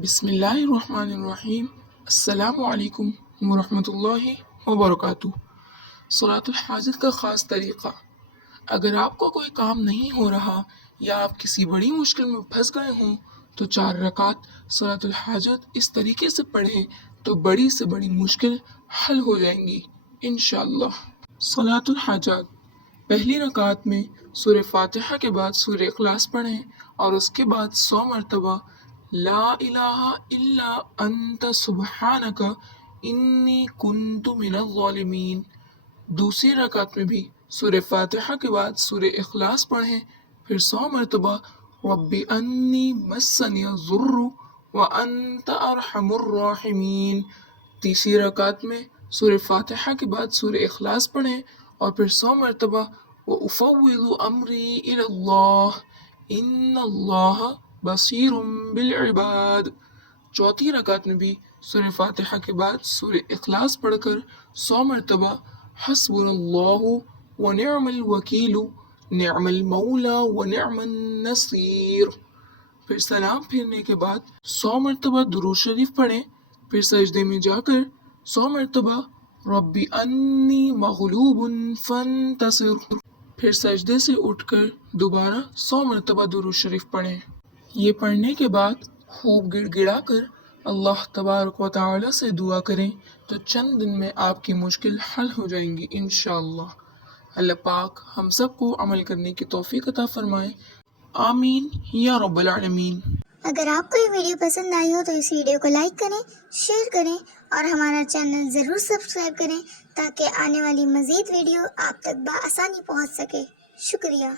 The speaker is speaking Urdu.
بسم اللہ الرحمن الرحیم۔ السلام علیکم ورحمۃ اللہ وبرکاتہ۔ صلاۃ الحاجت کا خاص طریقہ۔ اگر آپ کو کوئی کام نہیں ہو رہا یا آپ کسی بڑی مشکل میں پھنس گئے ہوں تو 4 رکعت صلاۃ الحاجت اس طریقے سے پڑھیں تو بڑی سے بڑی مشکل حل ہو جائیں گی انشاءاللہ۔ صلاۃ الحاجت، پہلی رکعت میں سورہ فاتحہ کے بعد سورہ اخلاص پڑھیں اور اس کے بعد 100 مرتبہ لا الہ الا انت سبحانک انی کنت من الظالمین۔ دوسری رکعت میں بھی سورہ فاتحہ کے بعد سورہ اخلاص پڑھیں، پھر 100 مرتبہ رب انی مسنی الضر وانت ارحم الراحمین۔ تیسری رکعت میں سورہ فاتحہ کے بعد سورہ اخلاص پڑھیں اور پھر 100 مرتبہ وَأُفَوِّضُ أَمْرِي إِلَى اللَّهِ إِنَّ اللَّهَ بَصِيرٌ بِالْعِبَادِ۔ چوتھی رکعت میں بھی سورہ فاتحہ کے بعد سورہ اخلاص پڑھ کر 100 مرتبہ حسبنا اللہ ونعم الوکیل نعم المولا ونعم النصیر، پھر سلام پھیرنے کے بعد 100 مرتبہ درود شریف پڑھیں، پھر سجدے میں جا کر 100 مرتبہ رب انی مغلوب فانتصر، پھر سجدے سے اٹھ کر دوبارہ 100 مرتبہ درود شریف پڑھیں۔ یہ پڑھنے کے بعد خوب گڑ گڑا کر اللہ تبارک و تعالی سے دعا کریں تو چند دن میں آپ کی مشکل حل ہو جائیں گی انشاءاللہ۔ اللہ پاک ہم سب کو عمل کرنے کی توفیق عطا فرمائے، آمین یا رب العالمین۔ اگر آپ کو یہ ویڈیو پسند آئی ہو تو اس ویڈیو کو لائک کریں، شیئر کریں اور ہمارا چینل ضرور سبسکرائب کریں تاکہ آنے والی مزید ویڈیو آپ تک بآسانی پہنچ سکے۔ شکریہ۔